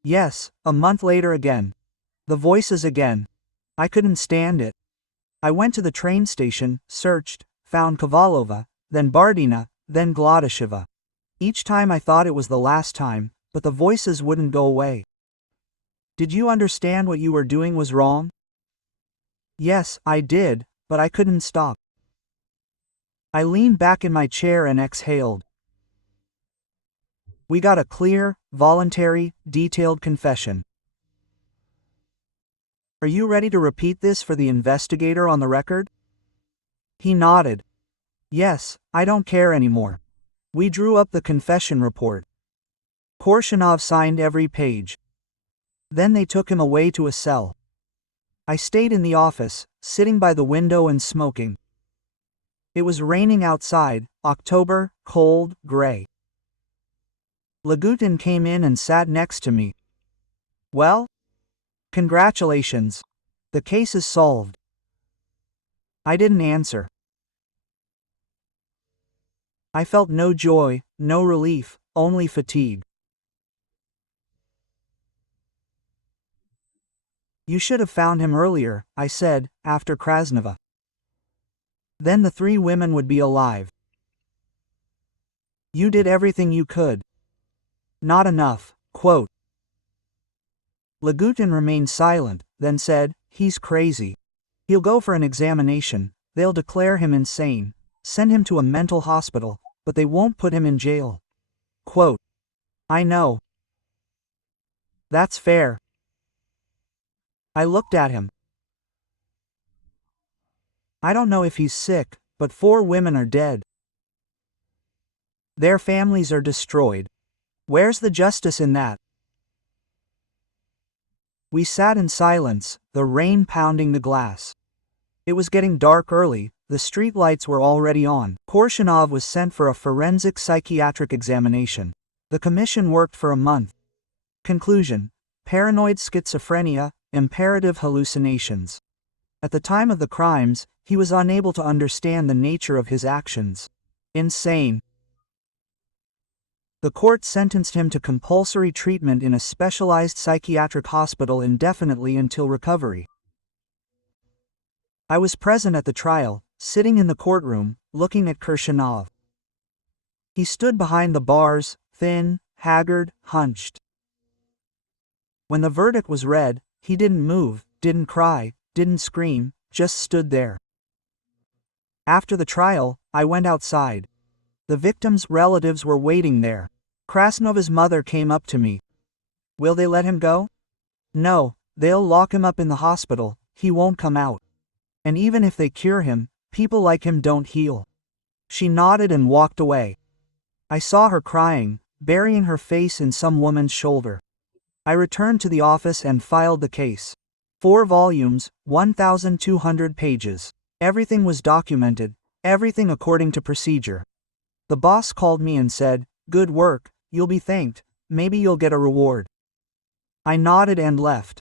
Yes, a month later again. The voices again. I couldn't stand it. I went to the train station, searched, found Kovalova, then Bardina, then Gladyseva. Each time I thought it was the last time, but the voices wouldn't go away. Did you understand what you were doing was wrong? Yes, I did, but I couldn't stop. I leaned back in my chair and exhaled. We got a clear, voluntary, detailed confession. Are you ready to repeat this for the investigator on the record? He nodded. Yes, I don't care anymore. We drew up the confession report. Korshinov signed every page. Then they took him away to a cell. I stayed in the office, sitting by the window and smoking. It was raining outside, October, cold, gray. Lagutin came in and sat next to me. Well? Congratulations. The case is solved. I didn't answer. I felt no joy, no relief, only fatigue. You should have found him earlier, I said, after Krasnova. Then the 3 women would be alive. You did everything you could. Not enough, quote. Lagutin remained silent, then said, he's crazy. He'll go for an examination, they'll declare him insane, send him to a mental hospital, but they won't put him in jail. Quote. I know. That's fair. I looked at him. I don't know if he's sick, but 4 women are dead. Their families are destroyed. Where's the justice in that? We sat in silence, the rain pounding the glass. It was getting dark early, the street lights were already on. Korshinov was sent for a forensic psychiatric examination. The commission worked for a month. Conclusion: paranoid schizophrenia, imperative hallucinations. At the time of the crimes, he was unable to understand the nature of his actions. Insane. The court sentenced him to compulsory treatment in a specialized psychiatric hospital indefinitely until recovery. I was present at the trial, sitting in the courtroom, looking at Korshinov. He stood behind the bars, thin, haggard, hunched. When the verdict was read, he didn't move, didn't cry, didn't scream, just stood there. After the trial, I went outside. The victim's relatives were waiting there. Krasnova's mother came up to me. Will they let him go? No, they'll lock him up in the hospital, he won't come out. And even if they cure him, people like him don't heal. She nodded and walked away. I saw her crying, burying her face in some woman's shoulder. I returned to the office and filed the case. 4 volumes, 1,200 pages. Everything was documented, everything according to procedure. The boss called me and said, "Good work, you'll be thanked, maybe you'll get a reward." I nodded and left.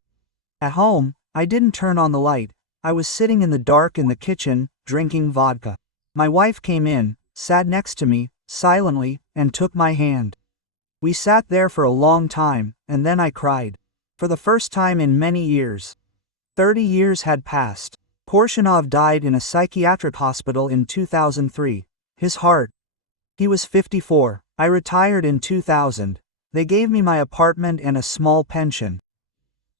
At home, I didn't turn on the light. I was sitting in the dark in the kitchen, drinking vodka. My wife came in, sat next to me, silently, and took my hand. We sat there for a long time, and then I cried. For the first time in many years. 30 years had passed. Korshunov died in a psychiatric hospital in 2003. His heart. He was 54. I retired in 2000. They gave me my apartment and a small pension.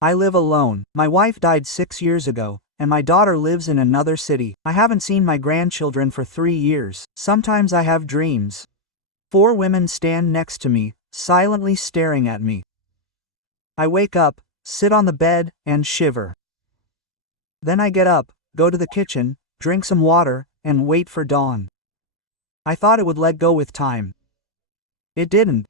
I live alone. My wife died 6 years ago, and my daughter lives in another city. I haven't seen my grandchildren for 3 years. Sometimes I have dreams. 4 women stand next to me, silently staring at me. I wake up, sit on the bed, and shiver. Then I get up, go to the kitchen, drink some water, and wait for dawn. I thought it would let go with time. It didn't.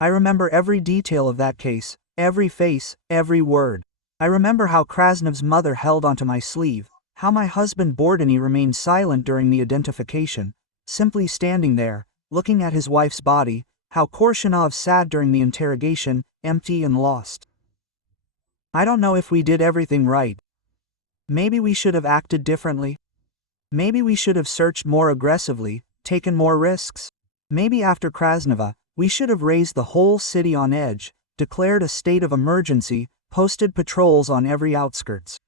I remember every detail of that case, every face, every word. I remember how Krasnov's mother held onto my sleeve, how my husband Bordany remained silent during the identification, simply standing there, looking at his wife's body, how Korshunov sat during the interrogation, empty and lost. I don't know if we did everything right. Maybe we should have acted differently. Maybe we should have searched more aggressively, taken more risks. Maybe after Krasnova, we should have raised the whole city on edge, declared a state of emergency, posted patrols on every outskirts.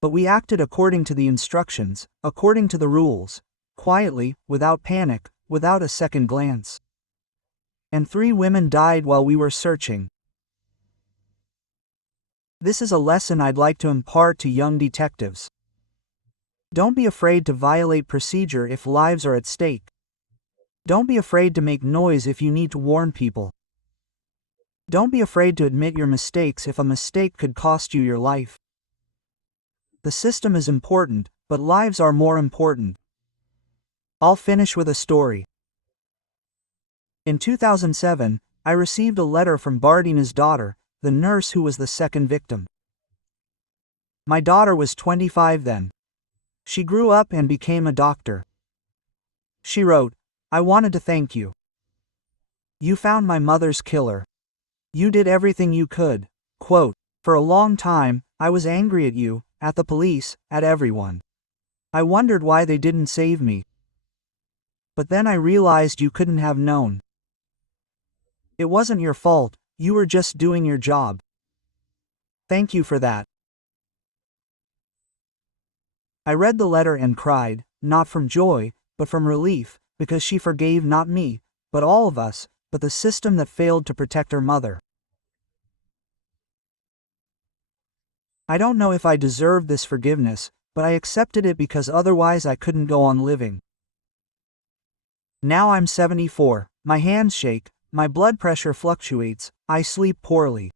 But we acted according to the instructions, according to the rules, quietly, without panic, without a second glance. And 3 women died while we were searching. This is a lesson I'd like to impart to young detectives. Don't be afraid to violate procedure if lives are at stake. Don't be afraid to make noise if you need to warn people. Don't be afraid to admit your mistakes if a mistake could cost you your life. The system is important, but lives are more important. I'll finish with a story. In 2007, I received a letter from Bardina's daughter, the nurse who was the second victim. My daughter was 25 then. She grew up and became a doctor. She wrote, "I wanted to thank you. You found my mother's killer. You did everything you could." Quote, "For a long time, I was angry at you, at the police, at everyone. I wondered why they didn't save me. But then I realized you couldn't have known. It wasn't your fault, you were just doing your job. Thank you for that." I read the letter and cried, not from joy, but from relief, because she forgave not me, but all of us, but the system that failed to protect her mother. I don't know if I deserved this forgiveness, but I accepted it because otherwise I couldn't go on living. Now I'm 74, my hands shake, my blood pressure fluctuates, I sleep poorly.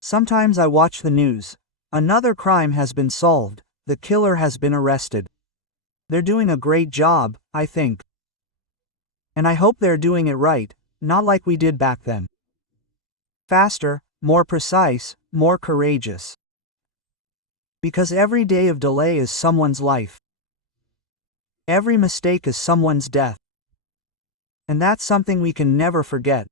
Sometimes I watch the news. Another crime has been solved, the killer has been arrested. They're doing a great job, I think. And I hope they're doing it right, not like we did back then. Faster, more precise, more courageous. Because every day of delay is someone's life. Every mistake is someone's death. And that's something we can never forget.